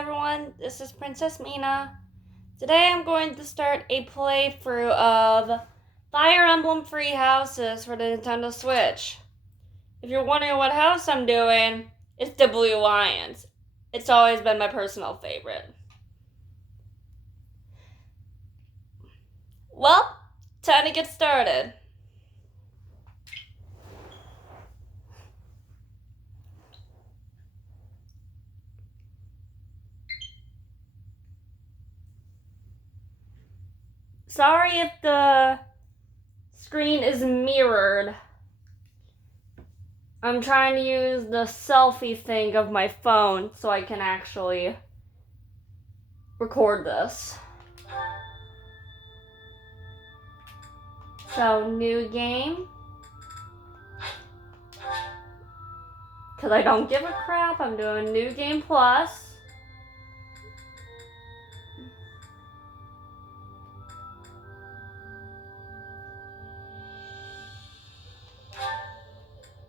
everyone, this is Princess Mina. Today I'm going to start a playthrough of Fire Emblem Three Houses for the Nintendo Switch. If you're wondering what house I'm doing, it's the Blue Lions. It's always been my personal favorite. Well, time to get started. Sorry if the screen is mirrored. I'm trying to use the selfie thing of my phone so I can actually record this. So, new game. Because I don't give a crap, I'm doing New Game Plus.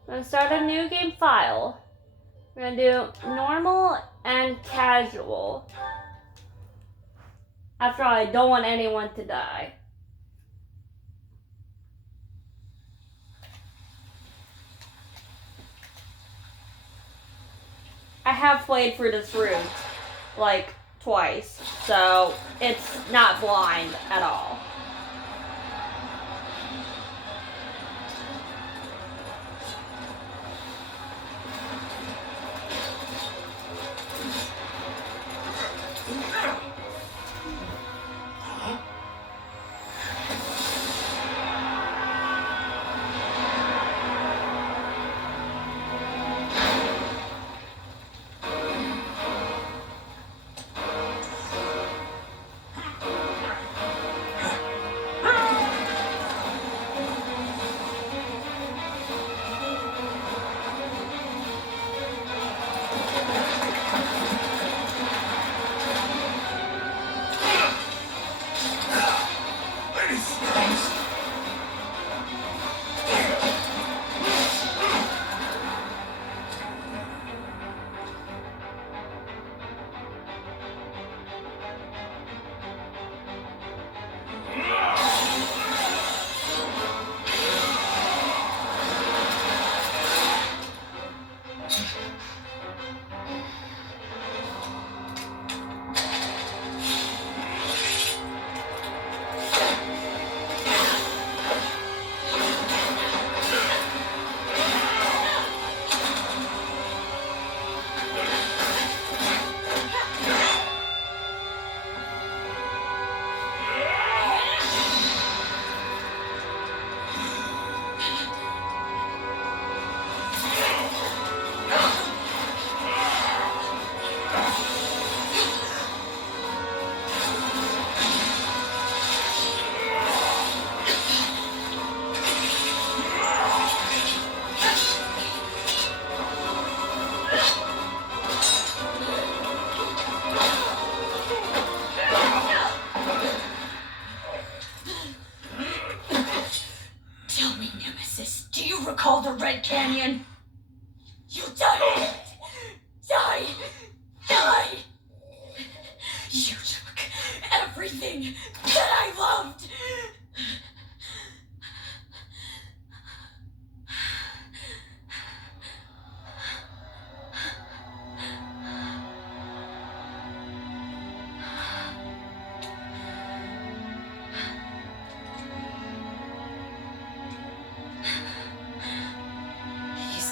I'm going to start a new game file. We're going to do normal and casual. After all, I don't want anyone to die. I have played through this route like twice, so it's not blind at all. Recall the Red Canyon. You died. Die. You took everything that I loved.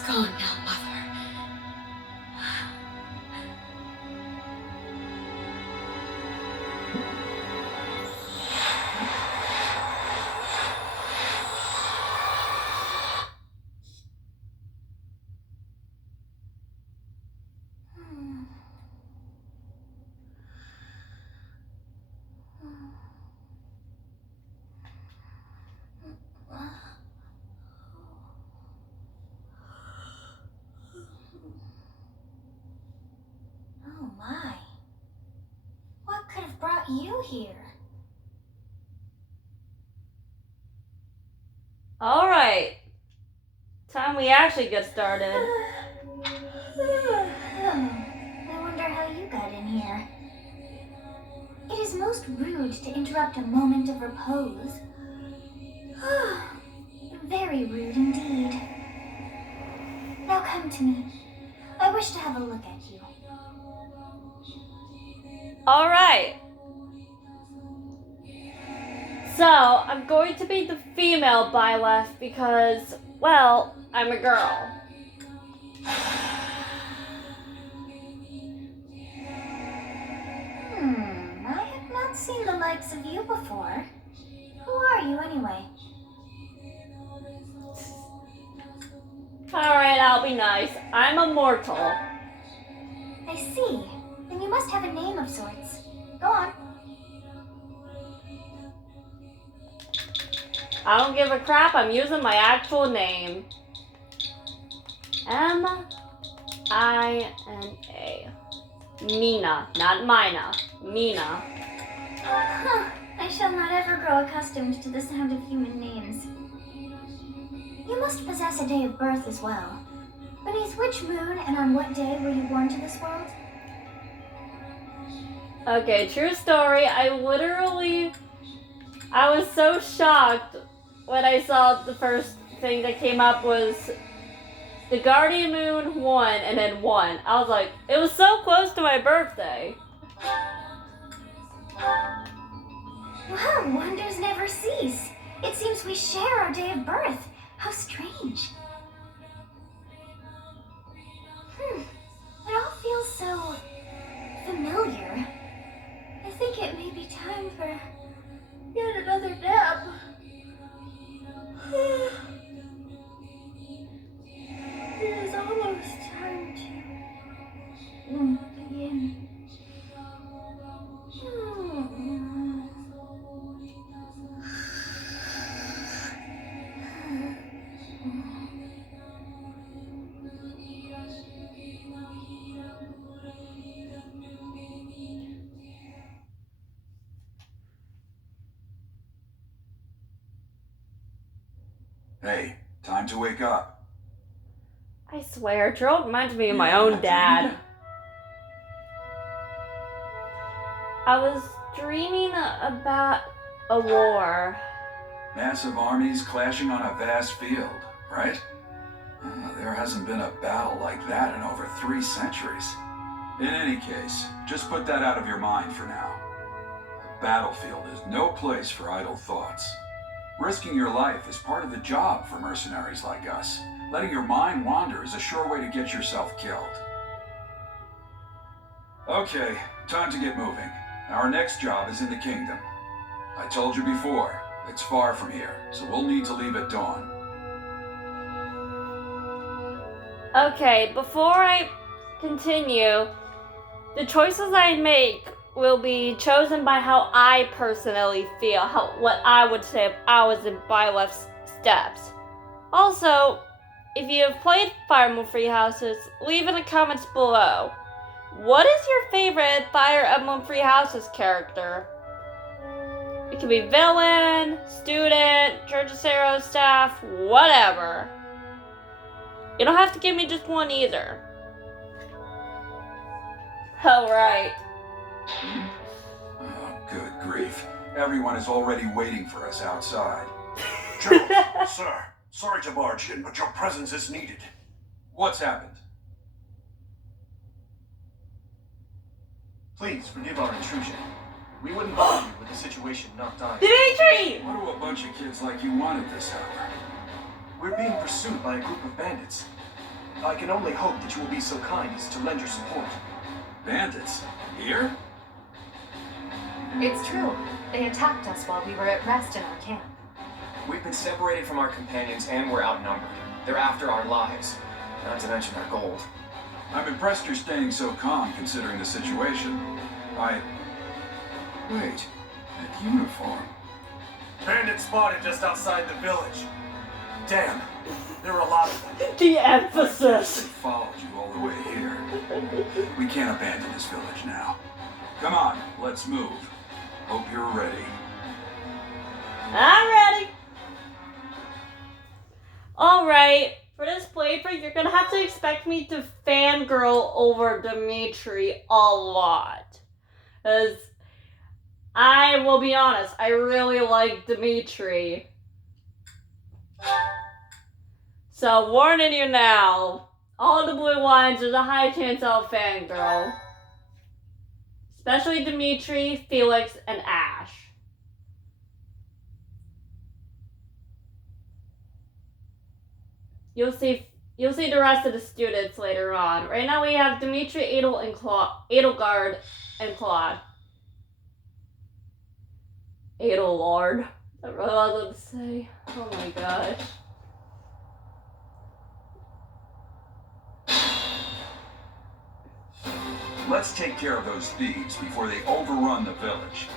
Gone now, Mother. Oh my. What could have brought you here? Alright. Time we actually get started. I wonder how you got in here. here. It is most rude to interrupt a moment of repose. Very rude indeed. Now come to me. I wish to have a look at you. Alright. So, I'm going to be the female Byleth because, well, I'm a girl. I have not seen the likes of you before. Who are you anyway? Alright, I'll be nice. I'm a mortal. I see. Then you must have a name of sorts. Go on. I don't give a crap, I'm using my actual name. M-I-N-A. Mina, not Mina. Mina. I shall not ever grow accustomed to the sound of human names. You must possess a day of birth as well. Beneath which moon and on what day were you born to this world? Okay, true story. I was so shocked when I saw the first thing that came up was the Guardian Moon 1 and then 1. I was like, it was so close to my birthday. Well, wonders never cease. It seems we share our day of birth. How strange. It all feels so familiar. I think it may be time for yet another nap. It is almost time to begin. Hey, time to wake up. I swear, Gerald reminds me of my own dad. I was dreaming about a war. Massive armies clashing on a vast field, right? There hasn't been a battle like that in over 3 centuries. In any case, just put that out of your mind for now. A battlefield is no place for idle thoughts. Risking your life is part of the job for mercenaries like us. Letting your mind wander is a sure way to get yourself killed. Okay, time to get moving. Our next job is in the kingdom. I told you before, it's far from here, so we'll need to leave at dawn. Okay, before I continue, the choices I make will be chosen by how I personally feel, what I would say if I was in Byleth's steps. Also, if you have played Fire Emblem Three Houses, leave in the comments below. What is your favorite Fire Emblem Three Houses character? It can be villain, student, Church of Sero staff, whatever. You don't have to give me just one either. Alright. Oh, good grief. Everyone is already waiting for us outside. Gerald, sir, sorry to barge in, but your presence is needed. What's happened? Please forgive our intrusion. We wouldn't bother you with the situation not dying. Dimitri! What do a bunch of kids like you want at this hour? We're being pursued by a group of bandits. I can only hope that you will be so kind as to lend your support. Bandits? Here? It's true. They attacked us while we were at rest in our camp. We've been separated from our companions and we're outnumbered. They're after our lives, not to mention our gold. I'm impressed you're staying so calm considering the situation. Wait, that uniform. Bandits spotted just outside the village. Damn, there are a lot of them. The They emphasis. followed you all the way here. We can't abandon this village now. Come on, let's move. Hope you're ready. I'm ready. Alright, for this playthrough, you're gonna have to expect me to fangirl over Dimitri a lot. Because I will be honest, I really like Dimitri. So, warning you now, all the blue lines, there's a high chance I'll fangirl. Especially Dimitri, Felix, and Ash. You'll see the rest of the students later on. Right now we have Dimitri, Edelgard, and Claude. Edelard. I really wanted to say. Oh my gosh. Let's take care of those thieves before they overrun the village.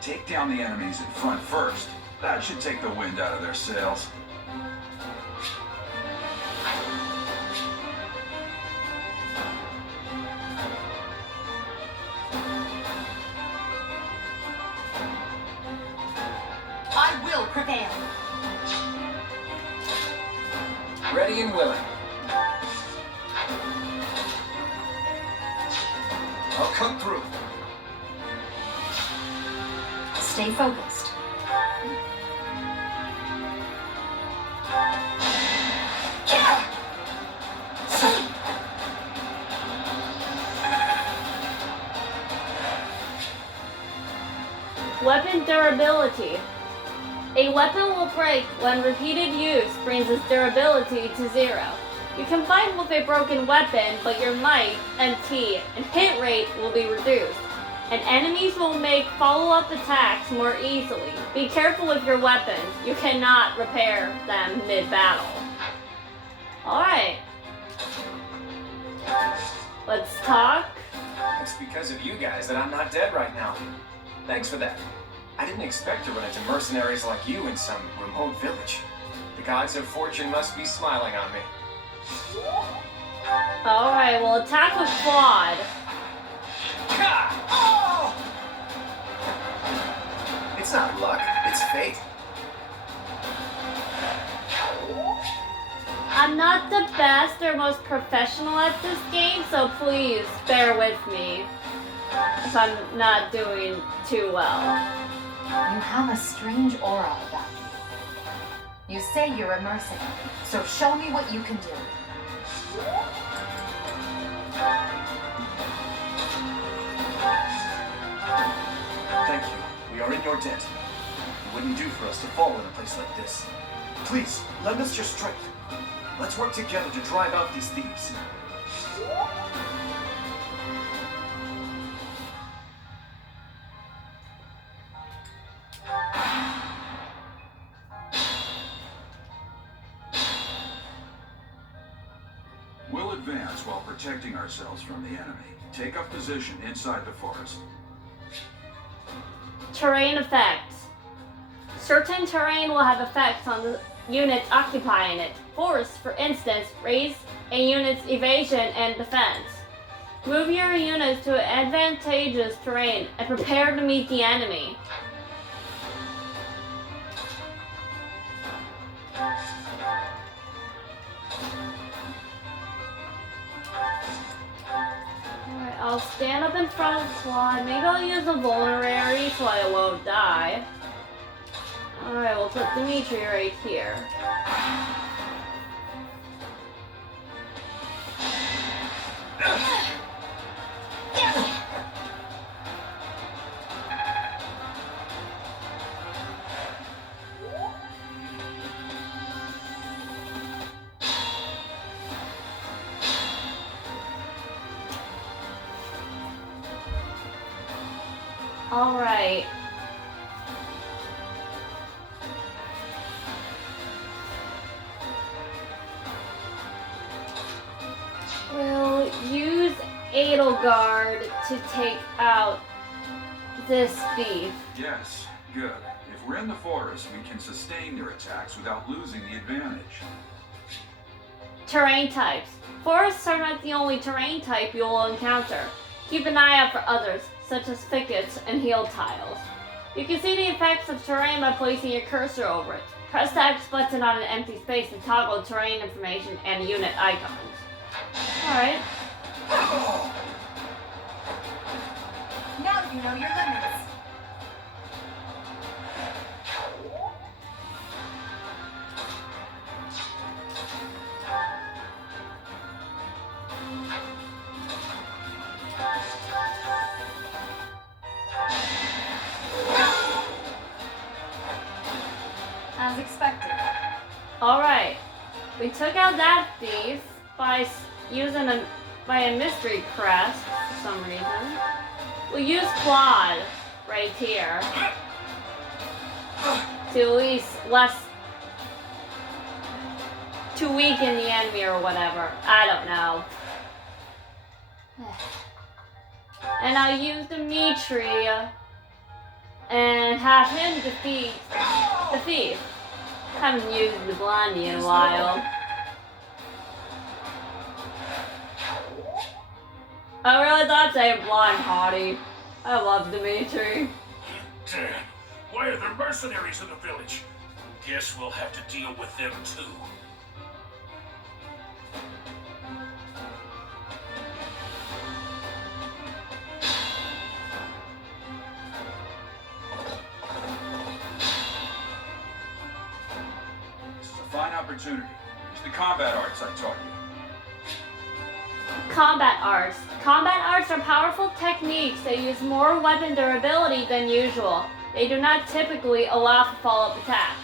Take down the enemies in front first. That should take the wind out of their sails. I will prevail. Ready and willing. I'll come through. Stay focused. Weapon durability. A weapon will break when repeated use brings its durability to 0. You can fight with a broken weapon, but your might, MT, and hit rate will be reduced, and enemies will make follow-up attacks more easily. Be careful with your weapons. You cannot repair them mid-battle. Alright. Let's talk. It's because of you guys that I'm not dead right now. Thanks for that. I didn't expect to run into mercenaries like you in some remote village. The gods of fortune must be smiling on me. Alright, we'll attack with Claude. Oh! It's not luck, it's fate. I'm not the best or most professional at this game, so please bear with me if I'm not doing too well. You have a strange aura about you. You say you're a mercenary, so show me what you can do. Thank you. We are in your debt. It wouldn't do for us to fall in a place like this. Please, lend us your strength. Let's work together to drive out these thieves. We'll advance while protecting ourselves from the enemy. Take up position inside the forest. Terrain effects. Certain terrain will have effects on the units occupying it. Forests, for instance, raise a unit's evasion and defense. Move your units to advantageous terrain and prepare to meet the enemy. Alright, I'll stand up in front of Claude. Maybe I'll use a vulnerary so I won't die. Alright, we'll put Dimitri right here. Alright. We'll use Edelgard to take out this thief. Yes, good. If we're in the forest, we can sustain their attacks without losing the advantage. Terrain types. Forests are not the only terrain type you will encounter. Keep an eye out for others, such as thickets and hill tiles. You can see the effects of terrain by placing your cursor over it. Press the X button on an empty space to toggle terrain information and unit icons. Alright. Now you know your limits. As expected. Alright. We took out that thief by by a mystery crest for some reason. We'll use Claude right here to at least to weaken the enemy or whatever. I don't know. And I'll use Dimitri and have him defeat the thief. Haven't used the blondie in a while. I really thought they were blonde hottie. I love Dimitri. Damn. Why are there mercenaries in the village? Guess we'll have to deal with them too. This is a fine opportunity. Use the combat arts I taught you. Combat arts. Combat arts are powerful techniques that use more weapon durability than usual. They do not typically allow for follow-up attacks.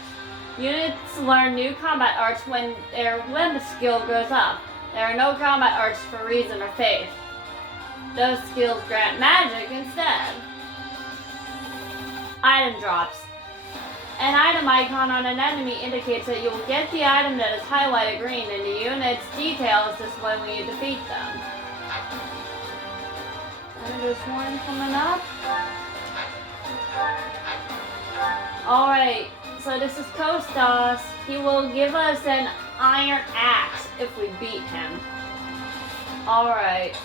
Units learn new combat arts when their limb skill goes up. There are no combat arts for reason or faith. Those skills grant magic instead. Item drops. An item icon on an enemy indicates that you will get the item that is highlighted green, and the unit's details display when you defeat them. And there's one coming up. Alright, so this is Kostas. He will give us an iron axe if we beat him. Alright.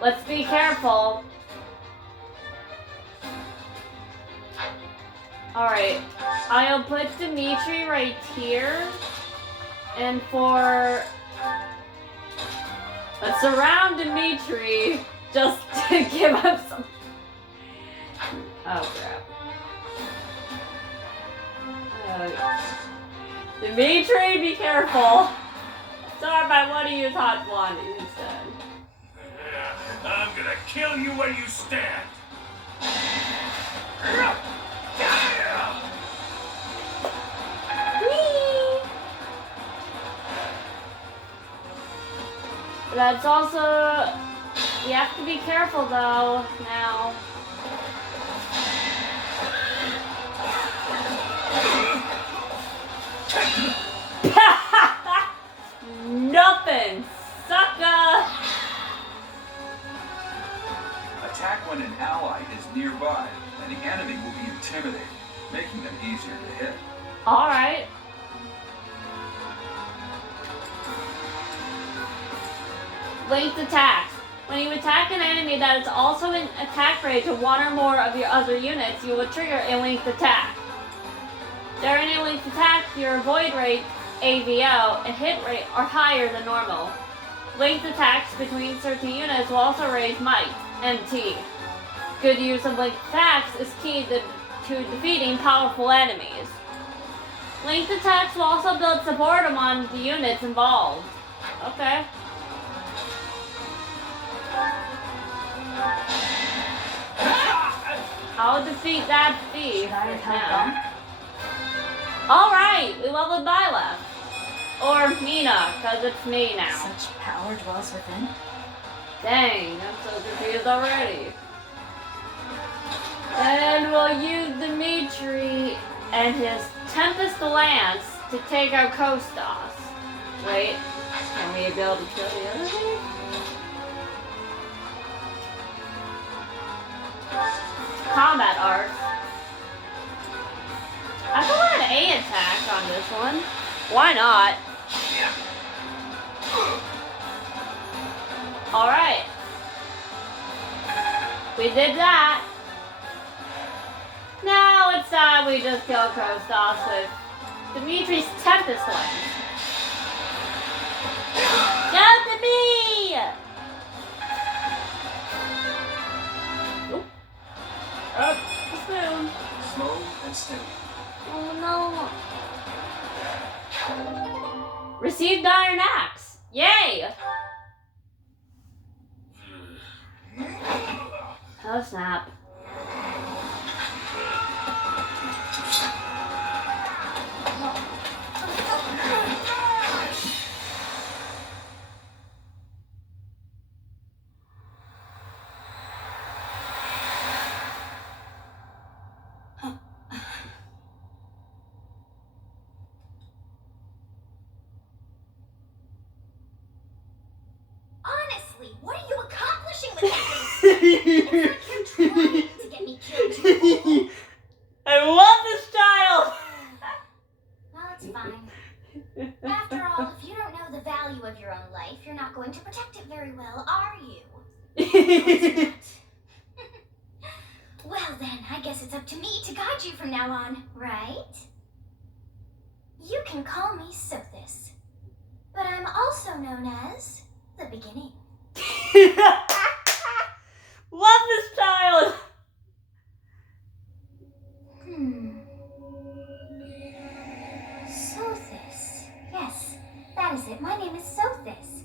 Let's be careful. Alright, I'll put Dimitri right here, and let's surround Dimitri just to give him some. Oh crap. Dimitri, be careful. Sorry, but what do you thought blondie instead? I'm gonna kill you where you stand. That's also, you have to be careful though, now. Nothing, sucker! Attack when an ally is nearby, and the enemy will be intimidated, making them easier to hit. Alright. Linked attacks. When you attack an enemy that is also in attack range of one or more of your other units, you will trigger a linked attack. During a linked attack, your avoid rate, AVO, and hit rate are higher than normal. Linked attacks between certain units will also raise might, MT. Good use of linked attacks is key to defeating powerful enemies. Linked attacks will also build support among the units involved. Okay. I'll defeat that thief. Should I have held now. back? Alright, we leveled Byleth. Or Mina, because it's me now. Such power dwells within. Dang, I'm so confused already. And we'll use Dimitri and his Tempest Lance to take out Kostas. Wait, can we be able to kill the other thing? Combat art. I can learn an A attack on this one. Why not? Alright. We did that. Now it's time we just kill Kostas with Dimitri's Tempest Lance. Go to me! Nope. and steady. Oh no. Received Iron Axe. Yay! Oh snap. Honestly, what are you accomplishing with this? It's like you're trying to get me killed, you fool. I love this child! Well, it's fine. After all, if you don't know the value of your own life, you're not going to protect it very well, are you? Well then, I guess it's up to me to guide you from now on, right? You can call me Sothis, but I'm also known as the Beginning. Love this child! Sothis. Yes, that is it. My name is Sothis.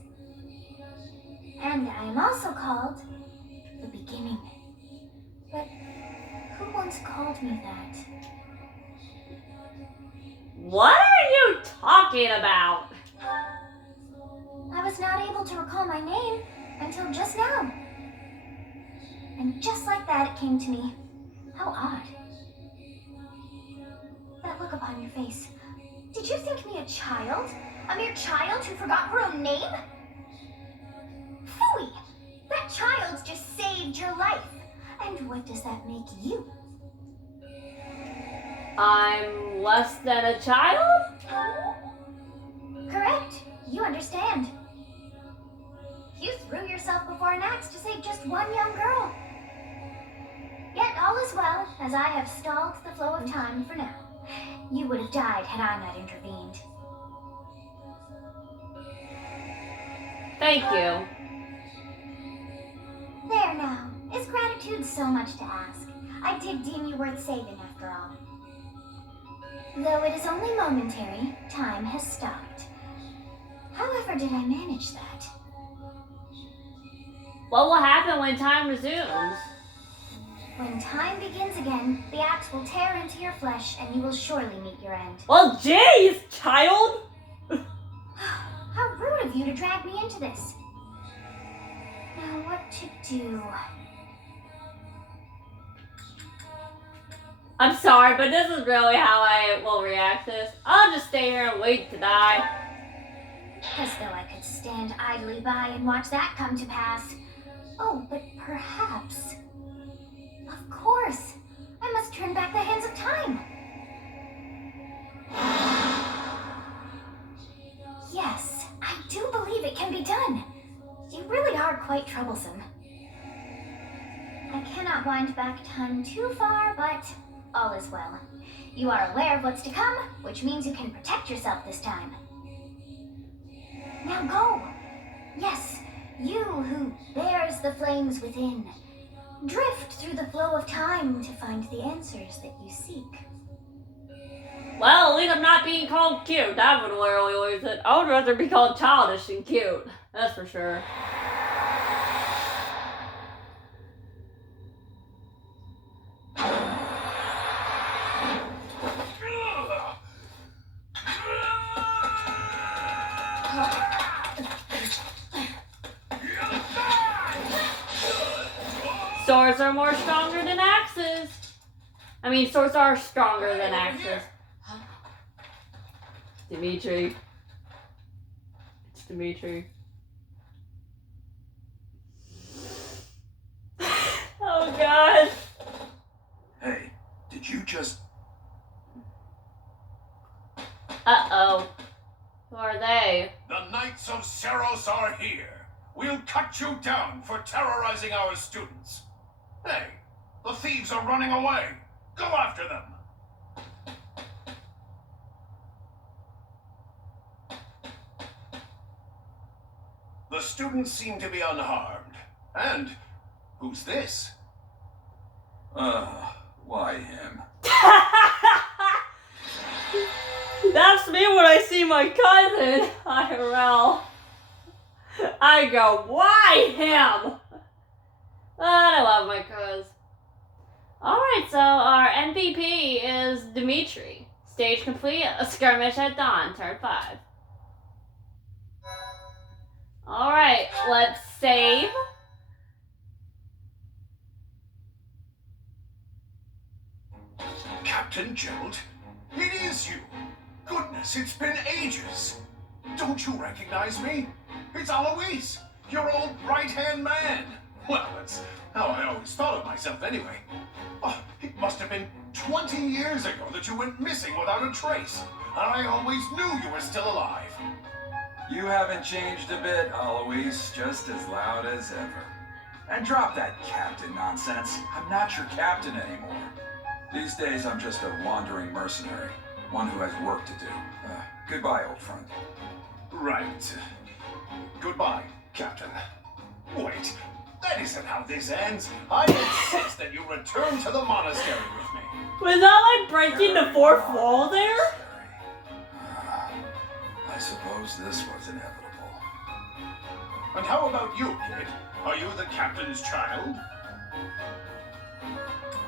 And I am also called the Beginning. But who once called me that? What are you talking about? I was not able to recall my name until just now. And just like that, it came to me. How odd. That look upon your face. Did you think me a child? A mere child who forgot her own name? Phooey! That child just saved your life. And what does that make you? I'm less than a child? Correct. You understand. You threw yourself before an axe to save just one young girl. Yet all is well, as I have stalled the flow of time for now. You would have died had I not intervened. Thank you. There now. Is gratitude so much to ask? I did deem you worth saving after all. Though it is only momentary, time has stopped. However did I manage that? What will happen when time resumes? When time begins again, the axe will tear into your flesh and you will surely meet your end. Well, jeez, child! How rude of you to drag me into this. Now what to do? I'm sorry, but this is really how I will react to this. I'll just stay here and wait to die. As though I could stand idly by and watch that come to pass. Oh, but perhaps... Of course! I must turn back the hands of time! Yes, I do believe it can be done. You really are quite troublesome. I cannot wind back time too far, but all is well. You are aware of what's to come, which means you can protect yourself this time. Now go! Yes, you who bears the flames within. Drift through the flow of time to find the answers that you seek. Well, at least I'm not being called cute. That would really lose it. I would rather be called childish than cute. That's for sure. Swords are more stronger than axes. I mean, swords are stronger than axes. Dimitri. It's Dimitri. Oh god. Hey, did you just... Uh-oh. Who are they? The Knights of Seros are here. We'll cut you down for terrorizing our students. Hey, the thieves are running away. Go after them. The students seem to be unharmed. And who's this? Why him? That's me when I see my cousin, IRL. I go, why him? But I love my cuz. Alright, so our MVP is Dimitri. Stage complete, a skirmish at dawn, turn 5. Alright, let's save. Captain Gerald, it is you. Goodness, it's been ages. Don't you recognize me? It's Alois, your old right-hand man. Well, that's how I always thought of myself anyway. Oh, it must have been 20 years ago that you went missing without a trace. And I always knew you were still alive. You haven't changed a bit, Alois. Just as loud as ever. And drop that captain nonsense. I'm not your captain anymore. These days, I'm just a wandering mercenary. One who has work to do. Goodbye, old friend. Right. Goodbye, Captain. Wait, that isn't how this ends. I insist that you return to the monastery with me. Was that like breaking the fourth wall there? I suppose this was inevitable. And how about you, kid? Are you the captain's child?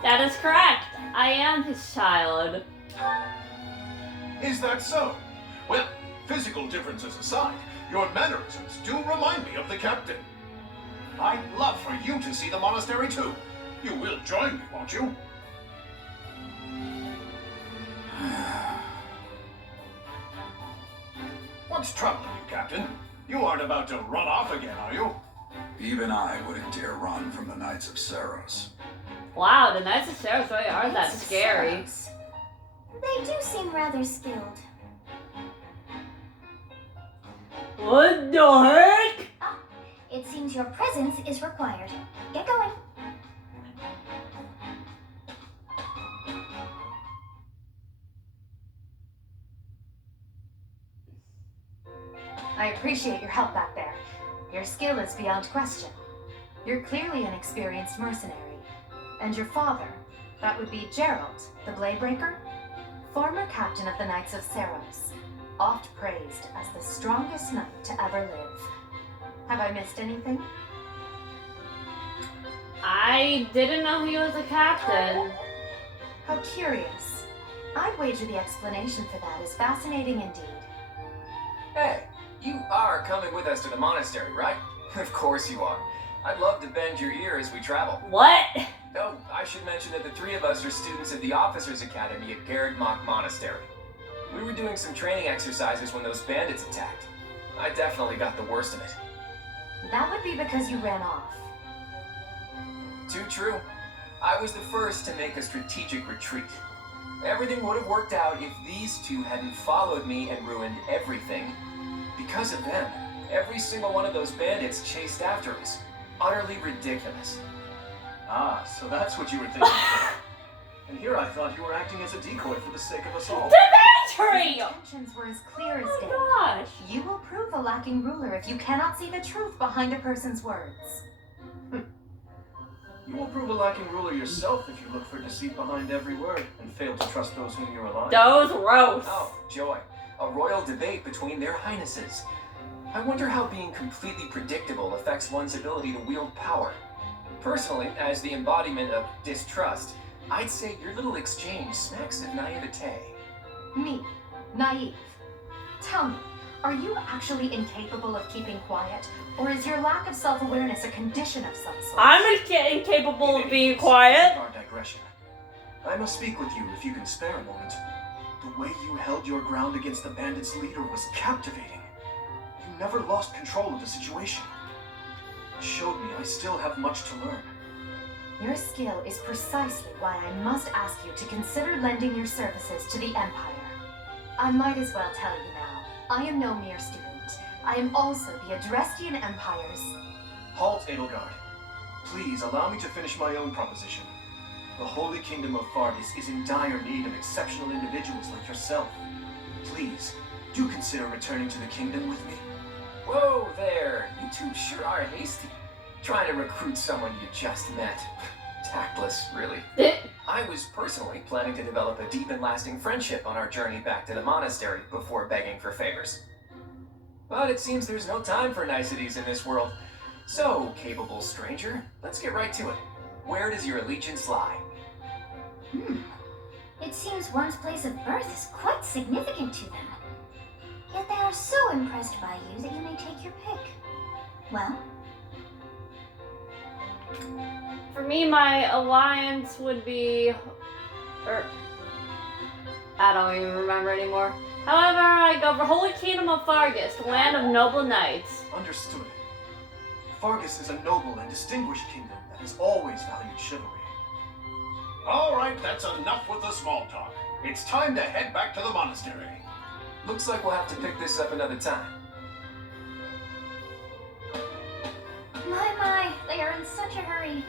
That is correct. I am his child. Is that so? Well, physical differences aside, your mannerisms do remind me of the captain. I'd love for you to see the monastery too. You will join me, won't you? What's troubling you, Captain? You aren't about to run off again, are you? Even I wouldn't dare run from the Knights of Saros. Wow, the Knights of Saros really aren't that Knights of scary. Saros. They do seem rather skilled. What the heck? Ah, it seems your presence is required. Get going. I appreciate your help back there. Your skill is beyond question. You're clearly an experienced mercenary. And your father, that would be Gerald, the Bladebreaker, former captain of the Knights of Saros, oft praised as the strongest knight to ever live. Have I missed anything? I didn't know he was a captain. How curious. I'd wager the explanation for that is fascinating indeed. Hey, you are coming with us to the monastery, right? Of course you are. I'd love to bend your ear as we travel. What? Oh, I should mention that the three of us are students at the Officers' Academy at Garrett-Mach Monastery. We were doing some training exercises when those bandits attacked. I definitely got the worst of it. That would be because you ran off. Too true. I was the first to make a strategic retreat. Everything would have worked out if these two hadn't followed me and ruined everything. Because of them, every single one of those bandits chased after us. Utterly ridiculous. Ah, so that's what you were thinking. And here I thought you were acting as a decoy for the sake of us all. Dimitri! Your intentions were as clear as day. Oh my gosh. You will prove a lacking ruler if you cannot see the truth behind a person's words. You will prove a lacking ruler yourself if you look for deceit behind every word and fail to trust those whom you rely on. Those roast. Oh, joy. A royal debate between their highnesses. I wonder how being completely predictable affects one's ability to wield power. Personally, as the embodiment of distrust, I'd say your little exchange smacks of naivete. Me, naive. Tell me, are you actually incapable of keeping quiet? Or is your lack of self-awareness a condition of some sort? I'm incapable of being quiet. Our digression. I must speak with you if you can spare a moment. The way you held your ground against the bandits' leader was captivating. You never lost control of the situation. It showed me I still have much to learn. Your skill is precisely why I must ask you to consider lending your services to the Empire. I might as well tell you now, I am no mere student. I am also the Adrestian Empire's... Halt, Edelgard. Please allow me to finish my own proposition. The Holy Kingdom of Fardis is in dire need of exceptional individuals like yourself. Please, do consider returning to the kingdom with me. Whoa there, you two sure are hasty. Trying to recruit someone you just met. Tactless, really. I was personally planning to develop a deep and lasting friendship on our journey back to the monastery before begging for favors. But it seems there's no time for niceties in this world. So, capable stranger, let's get right to it. Where does your allegiance lie? It seems one's place of birth is quite significant to them. Yet they are so impressed by you that you may take your pick. Well, For me, my alliance would be... I don't even remember anymore. However, I go for Holy Kingdom of Fargus, the land of noble knights. Understood. Fargus is a noble and distinguished kingdom that has always valued chivalry. All right, that's enough with the small talk. It's time to head back to the monastery. Looks like we'll have to pick this up another time. my, they are in such a hurry.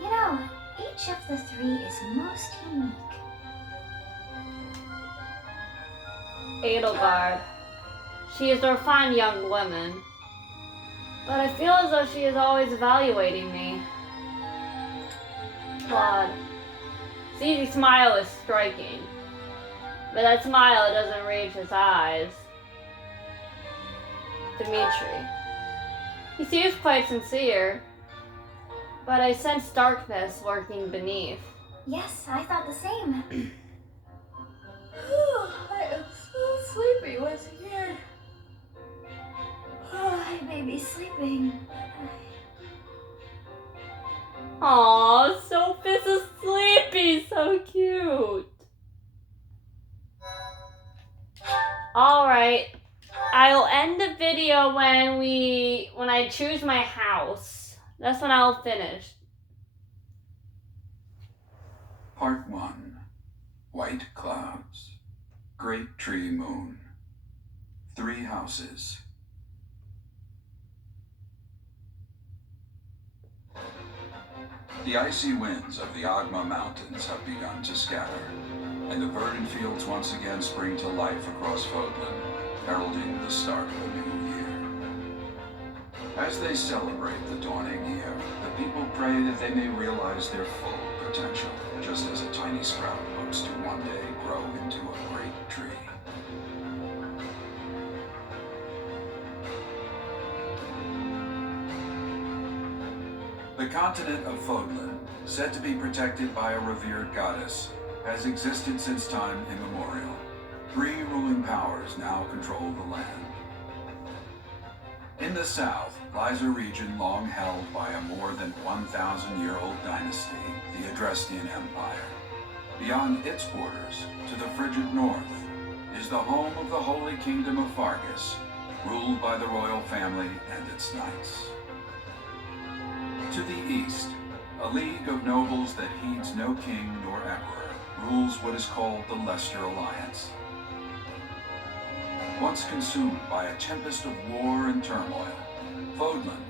You know, each of the three is most unique. Edelgard. She is a refined young woman. But I feel as though she is always evaluating me. Claude. His easy smile is striking. But that smile doesn't reach his eyes. Dimitri. He seems quite sincere. But I sense darkness lurking beneath. Yes, I thought the same. I am so sleepy once again. I may be sleeping. Aww, Sophie's is sleepy, so cute. Alright, I'll end the video when I choose my house. That's when I'll finish. Part 1. White clouds. Great tree moon. 3 houses. The icy winds of the Agma Mountains have begun to scatter, and the verdant fields once again spring to life across Fodlan, heralding the start of a new year. As they celebrate the dawning year, the people pray that they may realize their full potential, just as a tiny sprout hopes to one day grow into a great tree. The continent of Fodlan, said to be protected by a revered goddess, has existed since time immemorial. 3 ruling powers now control the land. In the south lies a region long held by a more than 1,000-year-old dynasty, the Adrestian Empire. Beyond its borders, to the frigid north, is the home of the Holy Kingdom of Fargus, ruled by the royal family and its knights. To the east, a league of nobles that heeds no king nor emperor rules what is called the Leicester Alliance. Once consumed by a tempest of war and turmoil, Fodlan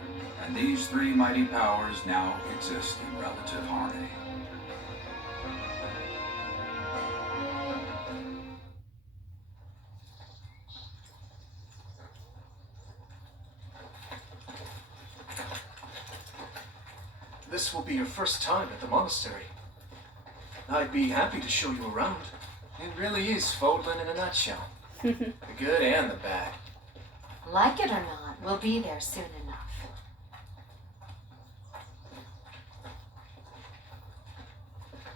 and these 3 mighty powers now exist in relative harmony. This will be your first time at the monastery. I'd be happy to show you around. It really is Fodlan in a nutshell. The good and the bad. Like it or not, we'll be there soon enough.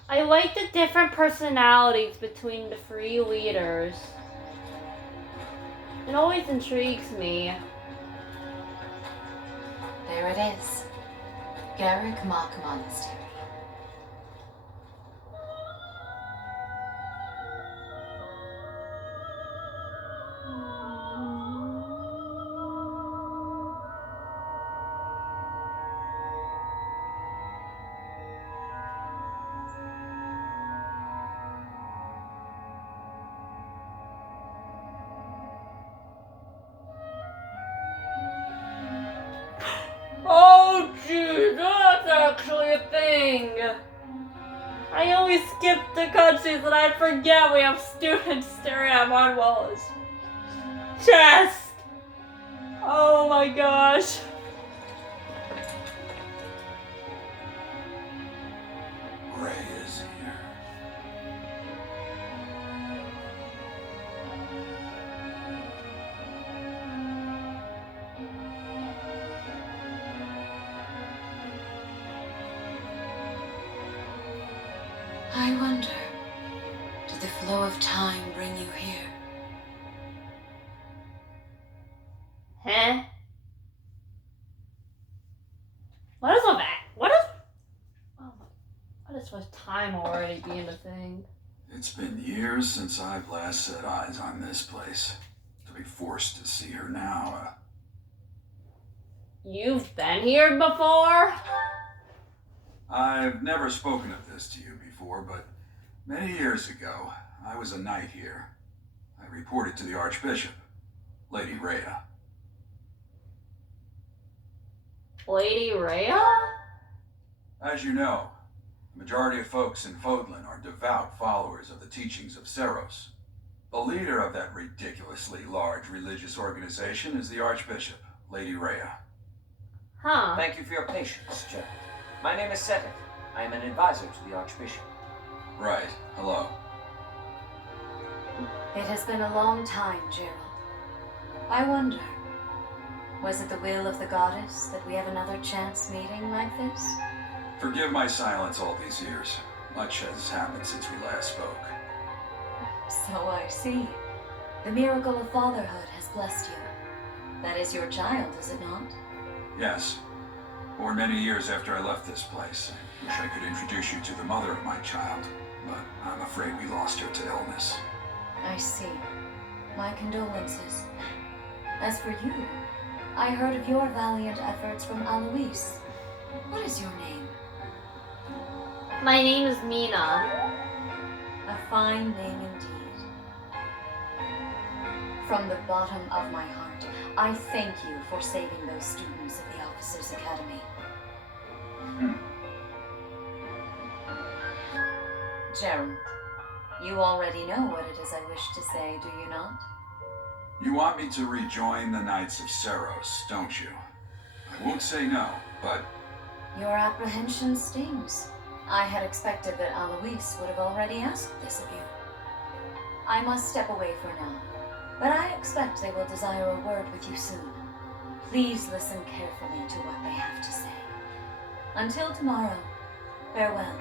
I like the different personalities between the 3 leaders. It always intrigues me. There it is. Garrick Mock Monastery. Oh, gee, that's actually a thing. I always skip the cutscenes and I forget we have students staring at Manuela's chest. Oh my gosh. Ray is here. I wonder, did the flow of time bring you here? Huh? What is a back? What is? Oh my! What is with time already being a thing? It's been years since I've last set eyes on this place. To be forced to see her now, You've been here before? I've never spoken of this to you before, but many years ago, I was a knight here. I reported to the Archbishop, Lady Rhea. Lady Rhea? As you know, the majority of folks in Fodlan are devout followers of the teachings of Seros. The leader of that ridiculously large religious organization is the Archbishop, Lady Rhea. Huh. Thank you for your patience, Gerald. My name is Sedek. I am an advisor to the Archbishop. Right. Hello. It has been a long time, Gerald. I wonder, was it the will of the goddess that we have another chance meeting like this? Forgive my silence all these years. Much has happened since we last spoke. So I see. The miracle of fatherhood has blessed you. That is your child, is it not? Yes. Born many years after I left this place. I wish I could introduce you to the mother of my child, but I'm afraid we lost her to illness. I see. My condolences. As for you, I heard of your valiant efforts from Alois. What is your name? My name is Mina. A fine name indeed. From the bottom of my heart, I thank you for saving those students of the Officers' Academy. Gerald, you already know what it is I wish to say, do you not? You want me to rejoin the Knights of Seros, don't you? I won't say no, but Your apprehension stings. I had expected that Alois would have already asked this of you. I must step away for now, but I expect they will desire a word with you soon. Please listen carefully to what they have to say. Until tomorrow, farewell.